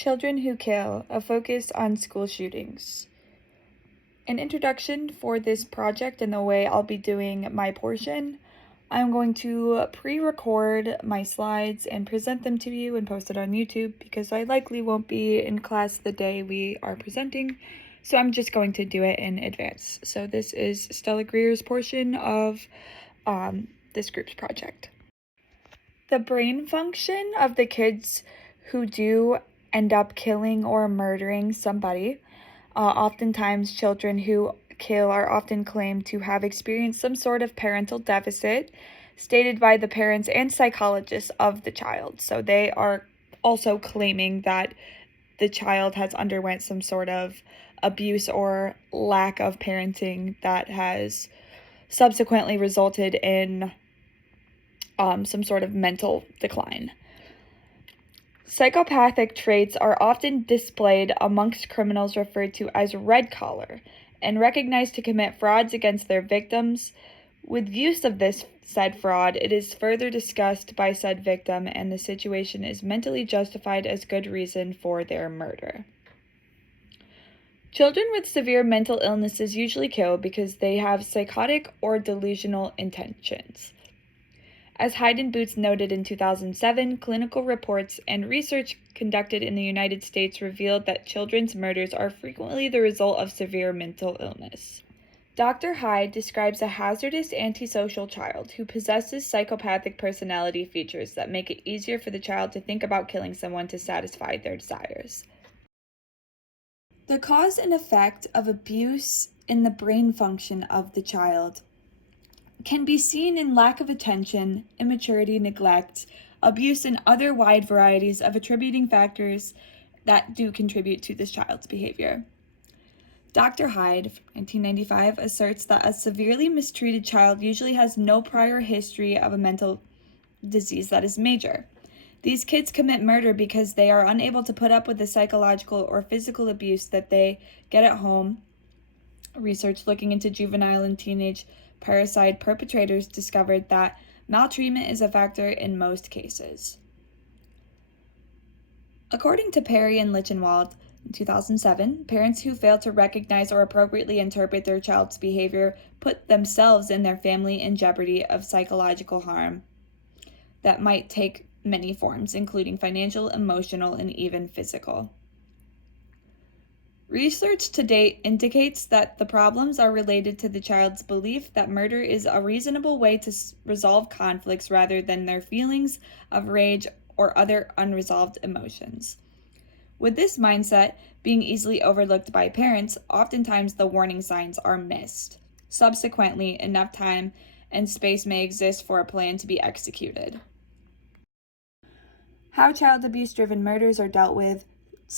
Children Who Kill, a focus on school shootings. An introduction for this project and the way I'll be doing my portion. I'm going to pre-record my slides and present them to you and post it on YouTube because I likely won't be in class the day we are presenting, so I'm just going to do it in advance. So this is Stella Greer's portion of this group's project. The brain function of the kids who do end up killing or murdering somebody. Oftentimes, children who kill are often claimed to have experienced some sort of parental deficit stated by the parents and psychologists of the child. So they are also claiming that the child has underwent some sort of abuse or lack of parenting that has subsequently resulted in some sort of mental decline. Psychopathic traits are often displayed amongst criminals referred to as red collar and recognized to commit frauds against their victims. With use of this said fraud, it is further discussed by said victim and the situation is mentally justified as good reason for their murder. Children with severe mental illnesses usually kill because they have psychotic or delusional intentions. As Hayden Boots noted in 2007, clinical reports and research conducted in the United States revealed that children's murders are frequently the result of severe mental illness. Dr. Hyde describes a hazardous antisocial child who possesses psychopathic personality features that make it easier for the child to think about killing someone to satisfy their desires. The cause and effect of abuse in the brain function of the child can be seen in lack of attention, immaturity, neglect, abuse, and other wide varieties of attributing factors that do contribute to this child's behavior. Dr. Hyde, 1995, asserts that a severely mistreated child usually has no prior history of a mental disease that is major. These kids commit murder because they are unable to put up with the psychological or physical abuse that they get at home. Research looking into juvenile and teenage parricide perpetrators discovered that maltreatment is a factor in most cases. According to Perry and Lichtenwald, in 2007, parents who fail to recognize or appropriately interpret their child's behavior put themselves and their family in jeopardy of psychological harm that might take many forms, including financial, emotional, and even physical. Research to date indicates that the problems are related to the child's belief that murder is a reasonable way to resolve conflicts rather than their feelings of rage or other unresolved emotions. With this mindset being easily overlooked by parents, oftentimes the warning signs are missed. Subsequently, enough time and space may exist for a plan to be executed. How child abuse-driven murders are dealt with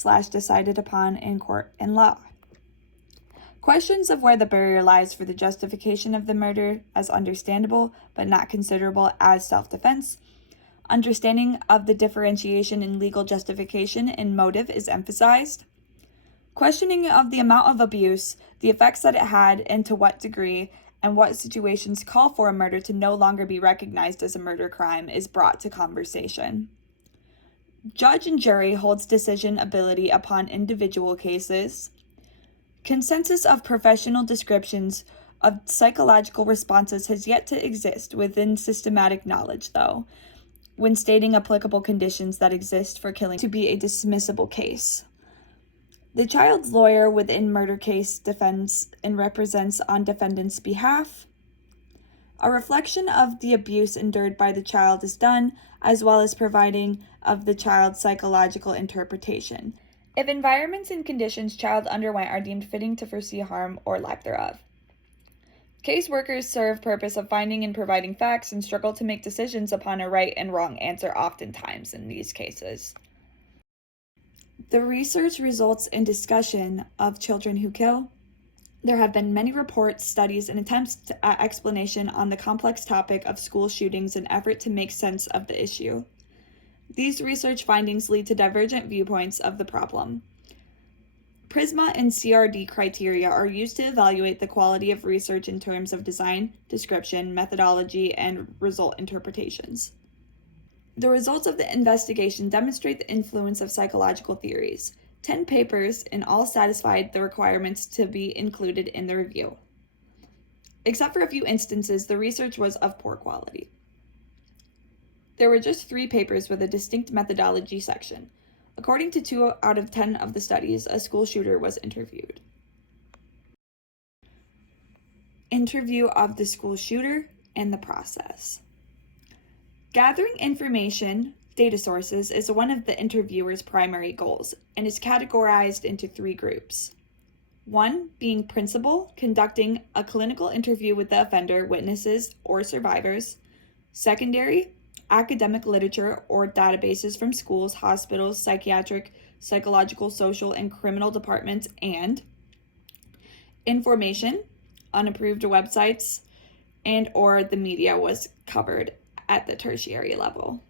/ decided upon in court and law. Questions of where the barrier lies for the justification of the murder as understandable but not considerable as self-defense. Understanding of the differentiation in legal justification and motive is emphasized. Questioning of the amount of abuse, the effects that it had, and to what degree, and what situations call for a murder to no longer be recognized as a murder crime is brought to conversation. Judge and jury holds decision ability upon individual cases. Consensus of professional descriptions of psychological responses has yet to exist within systematic knowledge, though, when stating applicable conditions that exist for killing to be a dismissible case. The child's lawyer within murder case defends and represents on defendant's behalf. A reflection of the abuse endured by the child is done, as well as providing of the child's psychological interpretation, if environments and conditions child underwent are deemed fitting to foresee harm or lack thereof. Caseworkers serve purpose of finding and providing facts and struggle to make decisions upon a right and wrong answer oftentimes in these cases. The research results in discussion of children who kill. There have been many reports, studies, and attempts at explanation on the complex topic of school shootings in an effort to make sense of the issue. These research findings lead to divergent viewpoints of the problem. PRISMA and CRD criteria are used to evaluate the quality of research in terms of design, description, methodology, and result interpretations. The results of the investigation demonstrate the influence of psychological theories. 10 papers in all satisfied the requirements to be included in the review. Except for a few instances, the research was of poor quality. There were just 3 papers with a distinct methodology section. According to 2 out of 10 of the studies, a school shooter was interviewed. Interview of the school shooter and the process. Gathering information, data sources, is one of the interviewer's primary goals and is categorized into 3 groups. 1, being principal, conducting a clinical interview with the offender, witnesses, or survivors. Secondary, academic literature or databases from schools, hospitals, psychiatric, psychological, social, and criminal departments. And information, unapproved websites, and or the media was covered at the tertiary level.